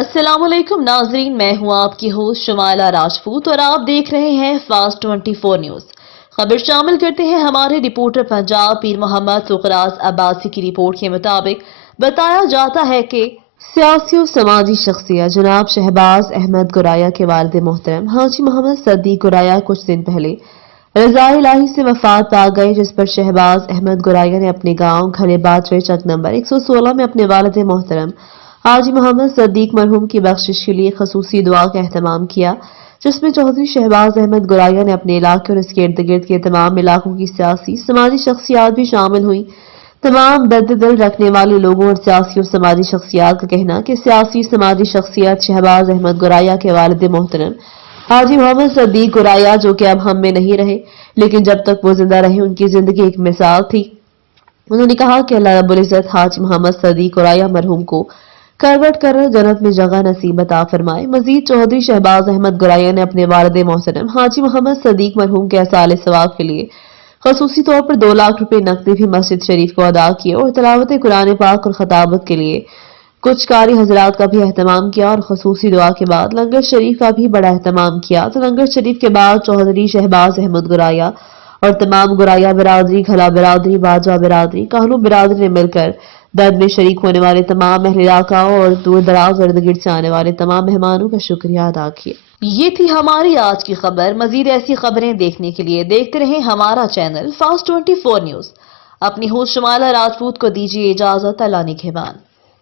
अस्सलाम वालेकुम नाजरीन, मैं हूं आपकी होस्ट शमाला राजपूत और आप देख रहे हैं फास्ट 24 न्यूज। खबर शामिल करते हैं हमारे रिपोर्टर पंजाब पीर मोहम्मद फुकराज अब्बासी की रिपोर्ट के मुताबिक बताया जाता है कि सियासी और समाजी शख्सियत जनाब शहबाज अहमद गुराया के वालिद मोहतरम हाजी मोहम्मद सदीक गुराया कुछ दिन पहले रज़ाए इलाही से वफात पा गए, जिस पर शहबाज अहमद गुराया ने अपने गांव घलेबाद चक नंबर 116 में अपने वालिद मोहतरम हाजी मोहम्मद सदीक मरहूम की बख्शिश के लिए खसूसी दुआ का एहतमाम किया, जिसमें चौधरी शहबाज अहमद गुराया ने अपने इलाके और इसके इर्द गिर्द के तमाम इलाकों की सियासी समाजी शख्सियात भी शामिल हुई। तमाम दर्द दिल रखने वाले लोगों और सियासी और समाजी शख्सियात का कहना कि सियासी समाजी शख्सियत शहबाज अहमद गुराया के वालिद मोहतरम हाजी मोहम्मद सदीक गुराया, जो कि अब हम में नहीं रहे, लेकिन जब तक वो जिंदा रहे उनकी जिंदगी एक मिसाल थी। उन्होंने कहा कि अल्लाह रब्बुल इज्जत हाजी मोहम्मद सदीक गुराया मरहूम को करवट कर जन्नत में जगह नसीब अता फरमाए। मजीद चौधरी शहबाज अहमद गुराया ने अपने वालिद मोहतरम हाजी मोहम्मद सदीक मरहूम के असाले सवाब के लिए खसूसी तौर पर 2 लाख रुपए नकदी भी मस्जिद शरीफ को अदा किए और तिलावत कुरान पाक और खताबत के लिए कुछ कारी हजरात का भी एहतमाम किया और खसूसी दुआ के बाद लंगर शरीफ का भी बड़ा एहतमाम किया। तो लंगर शरीफ के बाद चौधरी शहबाज अहमद गुराया और तमाम गुराया बिरादरी, खला बिरादरी, बाजवा बिरादरी, कानू बिरादरी ने मिलकर दर्द में शरीक होने वाले तमाम अहल इलाका और दूर दराज इर्द गिर्द से आने वाले तमाम मेहमानों का शुक्रिया अदा किया। ये थी हमारी आज की खबर। मजीद ऐसी खबरें देखने के लिए देखते रहें हमारा चैनल फास्ट 24 न्यूज। अपनी होस्ट शमाला राजपूत को दीजिए इजाजत। अल्लाह निगहबान।